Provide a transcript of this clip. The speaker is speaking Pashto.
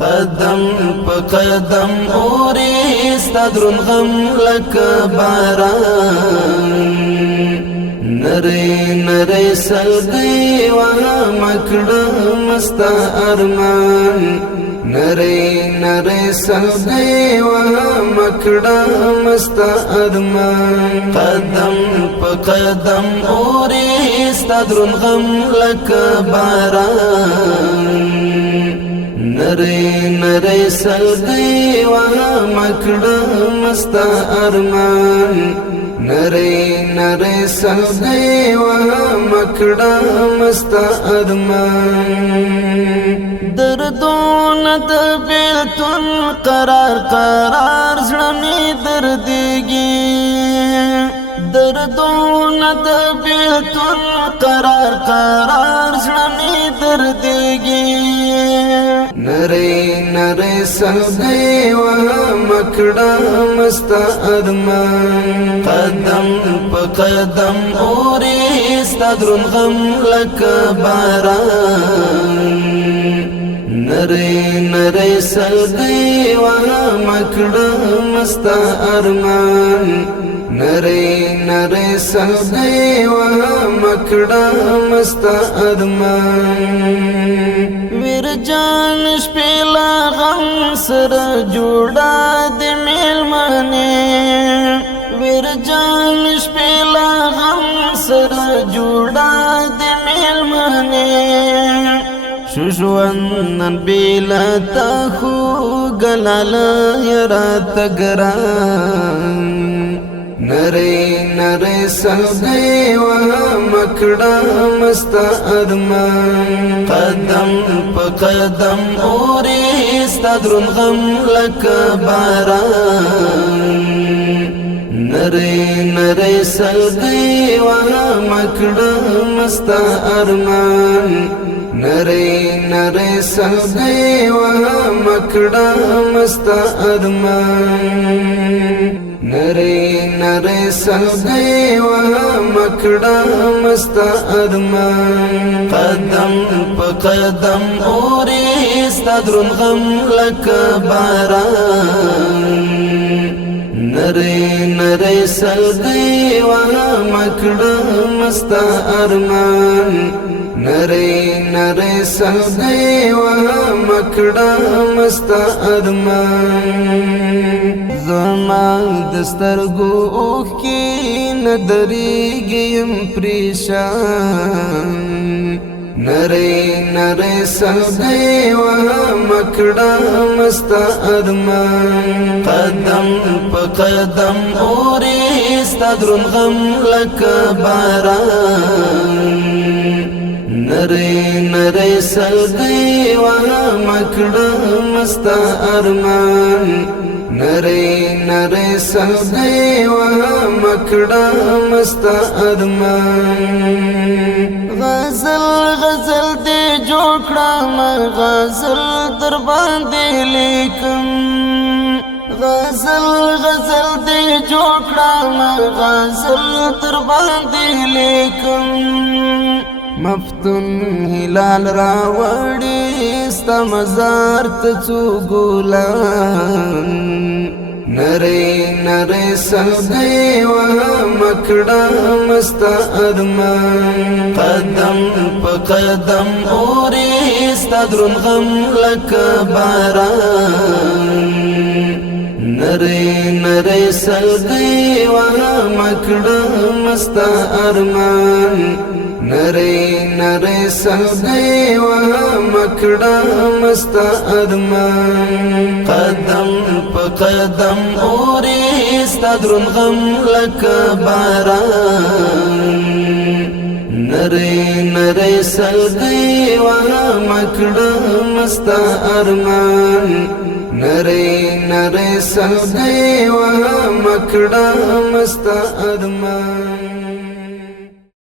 قدم په قدم اوري ستدرون غم لکه باران نری نری سلګي وها مکړه مستا ارمان نری نری سلګي وها مکړه مستا ارمان قدم په قدم اوري ستدرون غم لکه باران نری نری سلګي وها مکړه مستا ارمان نری نری سلګي وها مکړه مستا ارمان دردون د بیلتون قرار قرار زړه می دردېږي دردون د بیلتون قرار قرار زړه می دردېږي نری نری سلګي وها مکړه مستا ارمان قدم په قدم اوري ستدرون غم لکه باران نری نری سلګي وها مکړه مستا ارمان نری نری سلګي وها مکړه مستا ارمان ورجان شپلا غم سر جوړا د میلمنه ورجان شپلا غم سر جوړا د میلمنه شوشوان بیلا تا خو گلال یرا تگران نری نری سلګي وها مکړه مستا ارمان قدم په قدم اوري ستدرون غم لکه باران نری نری سلګي وها مکړه مستا ارمان نری نری سلګي وها مکړه مستا ارمان نری نری سلګي وها مکړه مستا ارمان قدم په قدم اوري ستدرون غم لکه باران نری نری سلګي وها مکړه مستا ارمان نری نری سلګي وها مکړه مستا ارمان زما دسترګو اوخ کی ندریږم پریشان نری نری سلګي وها مکړه مستا ارمان قدم په قدم اوري ستدرون غم لکه باران نری نری سلګي وها مکړه مستا ارمان نری نری سلګي وها مکړه مستا ارمان غزل غزل دې جوړ کړم غزل در باندې لیکم غزل غزل دې جوړ کړم غزل در باندې لیکم مفتون هلال راوړي ستا مزار ته څو ګلان نری نری سلګي وها مکړه مستا ارمان قدم په قدم اوري ستدرون غم لکه باران نری نری سلګي وها مکړه مستا ارمان نری نری سلګي وها مکړه مستا ارمان قدم په قدم اوري ستدرون غم لکه باران نری نری سلګي وها مکړه مستا ارمان نری نری سلګي وها مکړه مستا ارمان